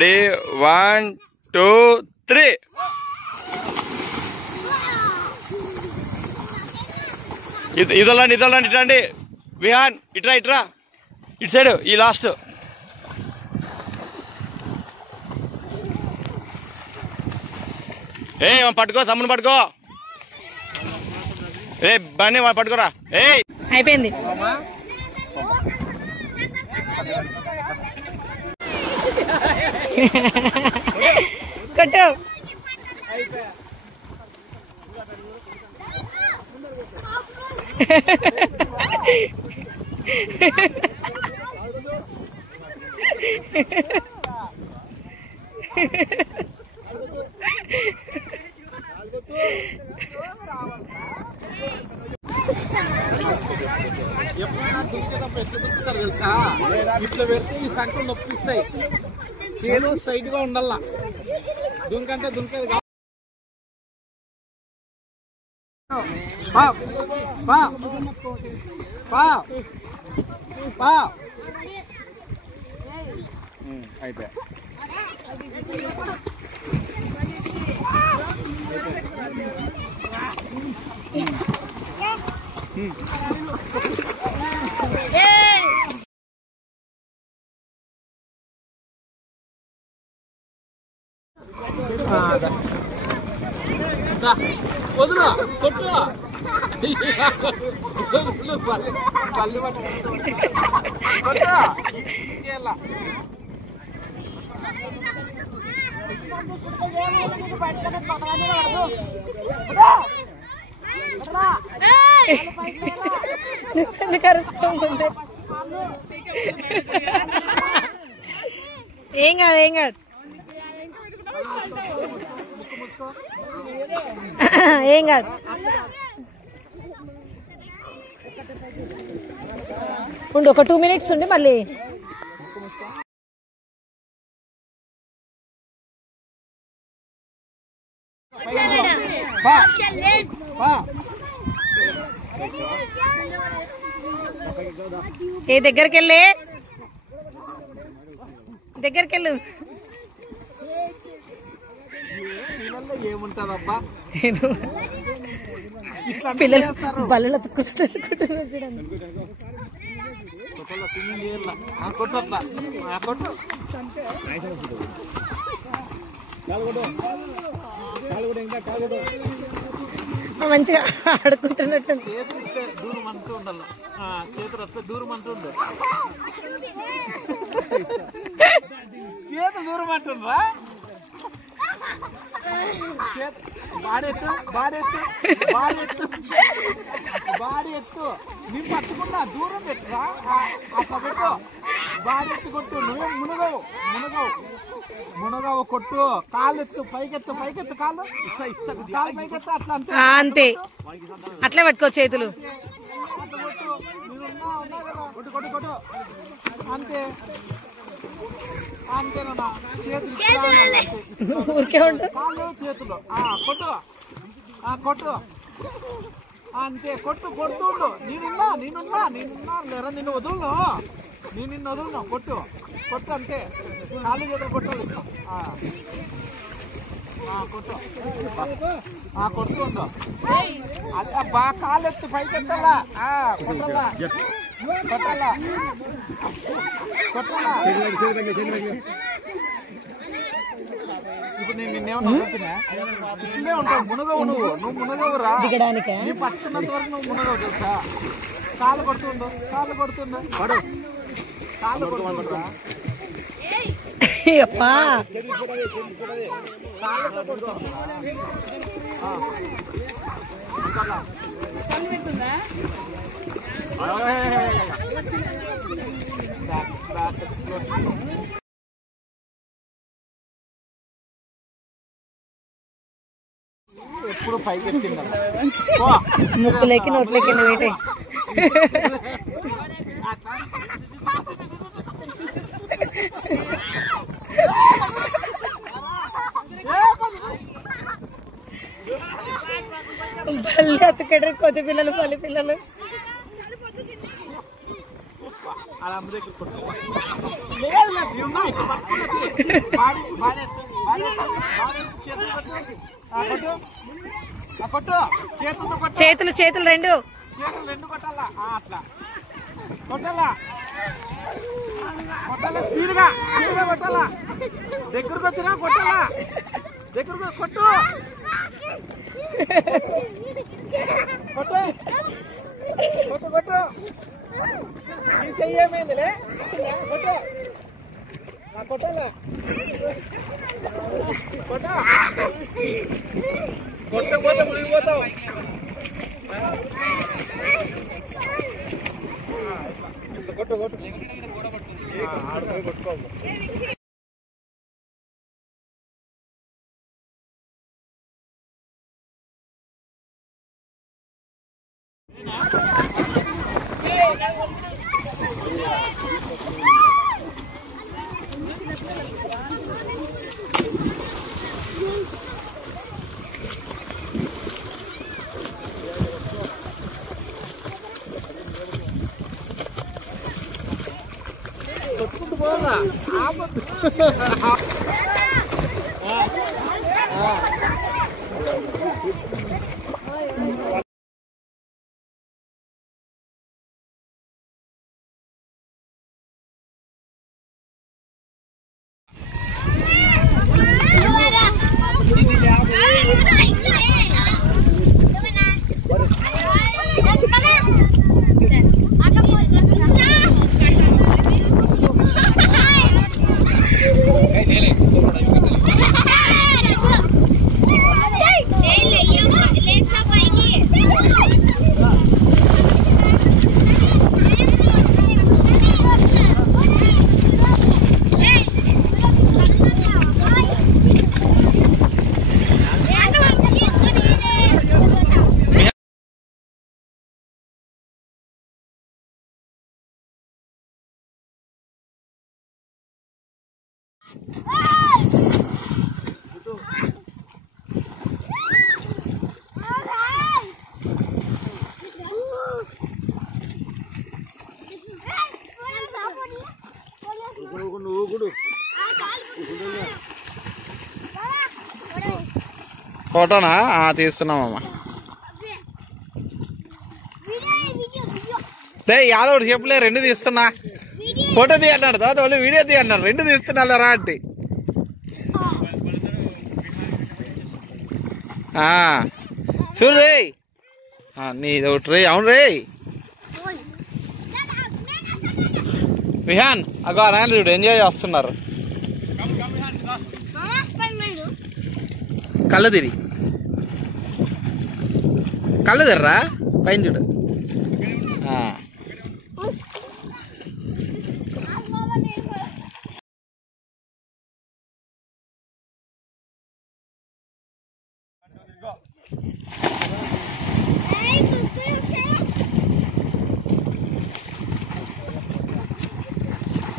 Ready 1 2 3 ఇదోలండి ఇటండి Vihaan ఇట్రా ఇటు side ఈ లాస్ట్ పట్టుకో సమ్మును పట్టుకో బండి పట్టుకోరా అయిపోయింది కొట్టు తెలుసా ఇట్లా పెడితే ఈ సంఖ్యలు నొప్పిస్తాయి చేను స్ట్రైట్ గా ఉండాల దుంకంటే దుంకేది అయిపోయా వదులు కొట్టు పళ్ళు కొట్టు ఏం కాదు ఏం కాదు ఏం కాదు ఉండు ఒక 2 minutes ఉండి మళ్ళీ ఏ దగ్గరికి వెళ్ళు ఏముంటదబ్బా పిల్లలు బల్లలు అతుక్కుంటున్నారు చూడండి మంచిగా ఆడుకుంటున్నట్టు దూరం అంటూ ఉండాలి చేతులు వస్తే దూరం అంటూ ఉండాలి చేతులు దూరం అంటుండ్రా బాడీ ఎత్తు మేము పట్టుకున్నా దూరం పెట్టురా అట్లా పెట్టు బాడీ ఎత్తు కొట్టు నువ్వే మునగవు కొట్టు కాళ్ళు ఎత్తు పైకెత్తు కాళ్ళు కాళ్ళు పైకెత్తు అట్లా అంతే అట్లే పట్టుకో చేతులు కొట్టు అంతే అంతేనా చేతులు ఊరికే ఉండు కాళ్ళు చేతులు కొట్టు అంతే కొడుతుండు నేనున్నా లేరా నిన్ను వదులును కొట్టు అంతే కాళ్ళు చేతులు కొట్టాలి కొడుతుండు అబ్బా కాళ్ళు ఎత్తు పైకి ఎత్తాలా కొట్టాలా ఇప్పుడు నేను నిన్నేమన్నా ఇట్లే ఉంటావు మునగవు నువ్వు మునగవురా దిగడానికి నీ పట్టుకున్నంత వరకు నువ్వు మునగవు తెలుసా కాళ్ళు కొడుతుండు అప్పా ఎప్పుడు పైకి ఎత్తిందా ముక్కులేకి నోట్లేకి వేటే బల్లి అతుకడరు కొద్ది పిల్లలు పల్లి పిల్లలు అలా అమ్మ దగ్గర కొట్టు. లేదు లేదు ఇవి ఉన్నాయి ఇక్కడ పట్టుకున్నది. బాడీ చేతులు కొట్టు. కొట్టు చేతులతో కొట్టు. చేతులు రెండు చేతులు రెండు కొట్టాలా అట్లా కొట్టాలా స్పీడ్గా కొట్టాలా. దగ్గరకు వచ్చినా కొట్టాలా. దగ్గరకు కొట్టు కొట్టు కొట్టు కొట్టు. నీ చెయ్యేమైందిలే కొట్టు కొట్టాలా కొట్టు. కొట్టకపోతే మునిగిపోతావు. కొట్టు కొట్టు ఆడుకొని కొట్టుకోవు. కొట్టుకుంటూ పోరా ఆపద్దు. ఫోటోనా తీస్తున్నామమ్మా. యాదవ్ చెప్పలే రెండు తీస్తున్నా. ఫోటో తీయన్నాడు తర్వాత వాళ్ళు వీడియో తీయన్నారు. రెండు తీస్తున్నా రా అంటే చూడు రే నీది ఒకటి రే. అవును రే విహాన్ అగో నాయన చూడు ఎంజాయ్ చేస్తున్నారు. కళ్ళు తిర్రా పైన చూడు.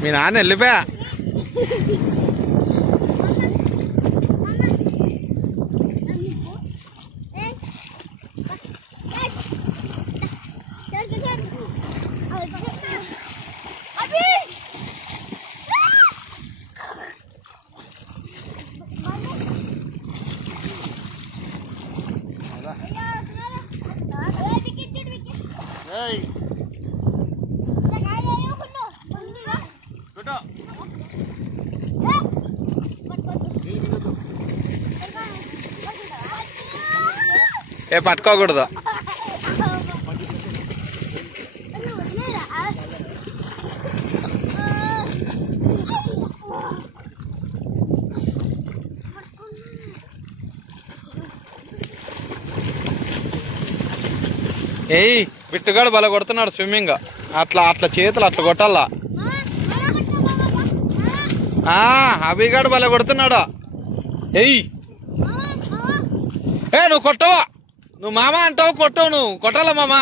మీ నాన్న వెళ్ళిపోయా. ఏ పట్టుకోకూడదు. ఏయ్ బిట్టుగాడు బల కొడుతున్నాడు స్విమ్మింగ్. అట్లా చేతులు అట్లా కొట్టాలా. అభిగాడు బల కొడుతున్నాడు. ఏయ్ నువ్వు కొట్టవా? నువ్వు మామ అంటావు కొట్టవు. నువ్వు కొట్టాలా మామ?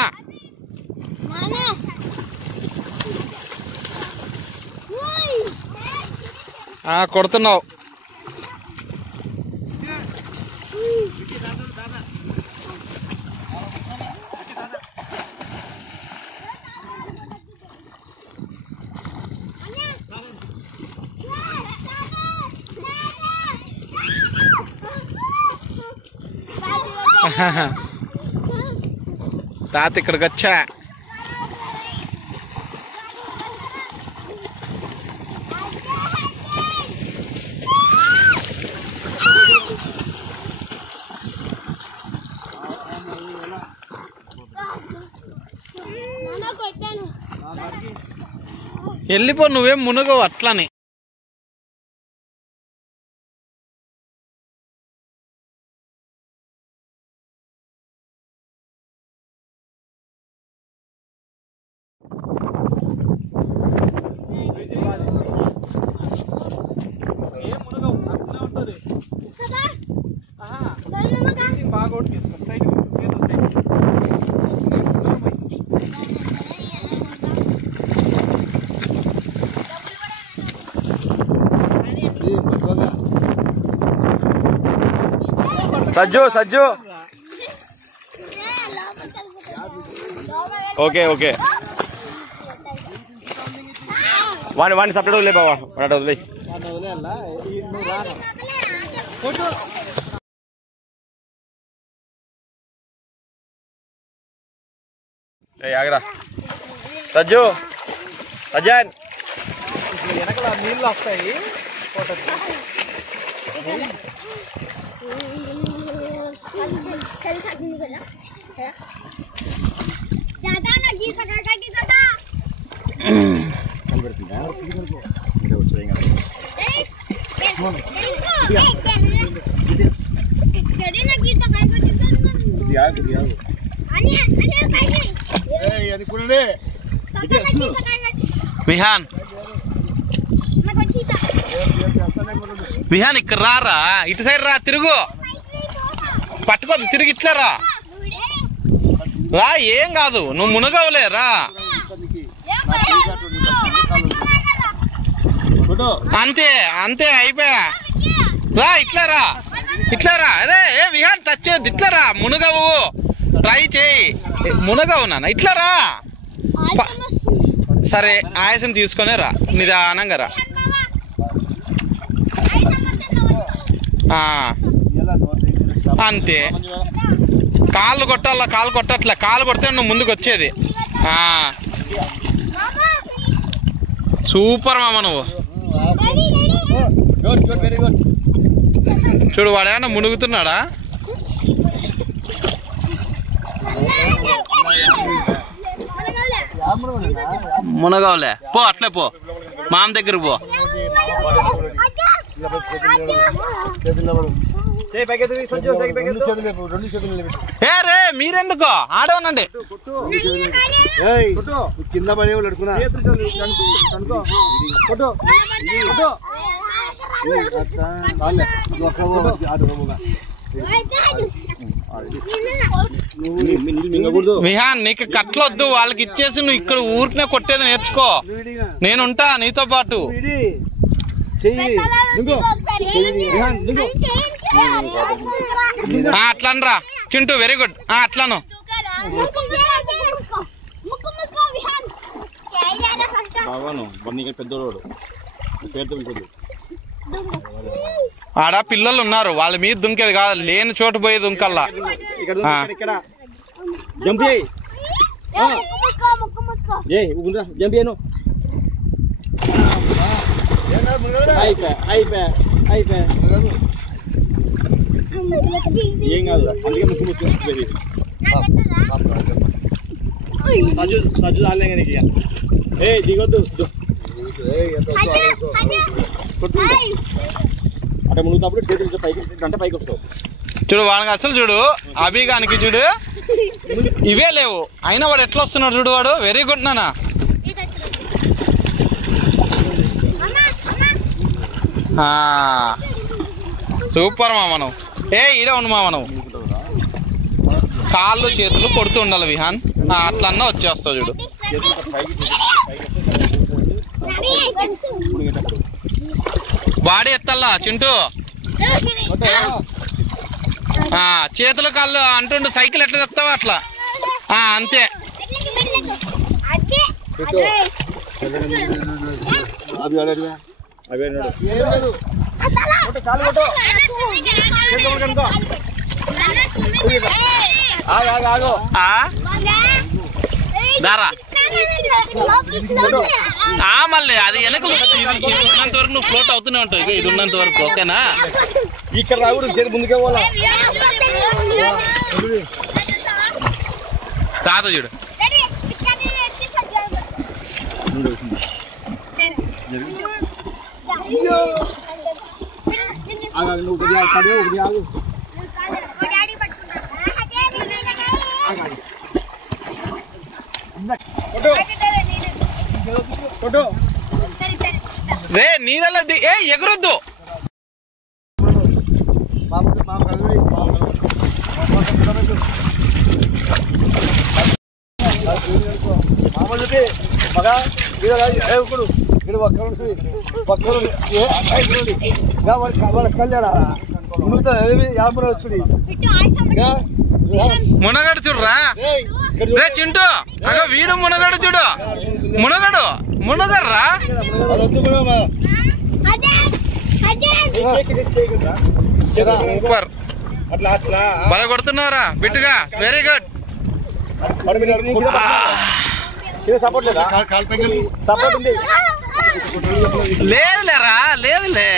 కొడుతున్నావు. తాత ఇక్కడికి వచ్చా. వెళ్ళిపో, నువ్వేం మునుగవు అట్లని. ఏం మునుగవు, అట్లనే ఉంటుంది. బాగా ఒకటి తీసుకో, side Sajju Sajju okay okay వాడిని సపరేట్ వదిలే బావా, వాడు వదిలే. ఆగరా సజ్జు సజ్జన్ వెనకల నీళ్ళు వస్తాయి. విహాన్ విహాన్ ఇక్కడ రారా, ఇటు సైడ్ రా, తిరుగు, పట్టుకోద్దు, తిరిగి ఇట్లా రా రా, ఏం కాదు, నువ్వు మునగవులే రా. అంతే అంతే అయిపోయా, రా ఇట్లా రా, ఇట్లా రా. అరే ఏ విహాన్ టచ్ చేయొద్దు, ఇట్లా రా, మునగవు, ట్రై చేయి, మునగవు నాన్న, ఇట్లా రా. సరే ఆయాసం తీసుకొని రా, నిదానంగా రా. అంతే, కాళ్ళు కొట్టాల, కాళ్ళు కొట్టట్లే, కాళ్ళు కొడితే నువ్వు ముందుకు వచ్చేది. సూపర్ మామ నువ్వు. చూడు వాడు ఏమన్నా మునుగుతున్నాడా? మునగవులే, పో అట్లే పో, మామ దగ్గర పో. ఏ రే మీరెందుకో ఆడవనండి. కింద పడే విహాన్ నీకు కట్లొద్దు, వాళ్ళకి ఇచ్చేసి నువ్వు ఇక్కడ ఊరికనే కొట్టేది నేర్చుకో, నేనుంటా నీతో పాటు. అట్లనరా చింటూ, వెరీ గుడ్, అట్లను. ఆడ పిల్లలు ఉన్నారు, వాళ్ళ మీద దుంకేది కాదు, లేని చోటు పోయి దుంకల్లా. ఏం కాదు, అందుకే ముక్కు ముక్కు సజ్జు చాలే నీకు. ఏ దిగొద్దు, అంటే మునుగుతప్పుడు చేతులు పైకి, గంట పైకి వస్తావు. చూడు వాడికి అసలు చూడు, అభిగానికి చూడు ఇవే లేవు, అయినా వాడు ఎట్లా వస్తున్నాడు చూడు, వాడు వెరీ గుడ్ నానా. సూపర్ మామ నువ్వు. ఏ ఈడే ఉండు మామ నువ్వు, కాళ్ళు చేతులు కొడుతూ ఉండాలి విహాన్, అట్లన్నా వచ్చేస్తావు చూడు. బాడీ ఎత్తల్లా చింటూ, చేతులు కాళ్ళు అంటుండు, సైకిల్ ఎట్లా తెస్తావా అట్లా, అంతే. ఆగు దారా మళ్ళీ అది వెనక ఉన్నంత వరకు నువ్వు ఫ్లోట్ అవుతూనే ఉంటావు. ఇక ఇది ఉన్నంత వరకు ఓకేనా? ఇక్కడ రాకూడదు, ముందుకే పోవాలా. తాత చూడు రే నీళ్ళలో ఏ ఎగురొద్దు. మునగడు చూడరా రే చింటూ. అగో వీడు మునగడు చూడు. మునగడు మునగర్రా. సూపర్ బాగా కొడుతున్నారా బిట్టుగా. Very good. లేదులేరా లేదులే.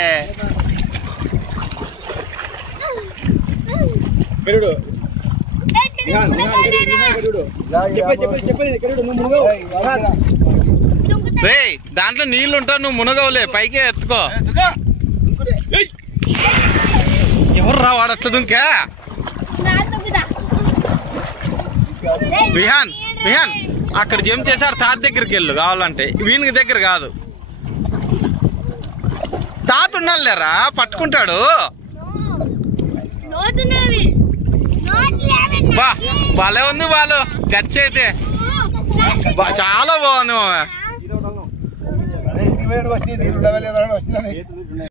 రే దాంట్లో నీళ్లు ఉంటావు, నువ్వు మునగవులే, పైకే ఎత్తుకో. ఎవరు రా వాడు అట్లా దుంకా? విహాన్ విహాన్ అక్కడ జంప్ చేశారు. తాత దగ్గరికి వెళ్ళు కావాలంటే, వీనికి దగ్గర కాదు. తాత ఉన్నాలేరా పట్టుకుంటాడు. బా భలే ఉంది వాళ్ళు గచ్చి అయితే. చాలా బాగుంది మామ.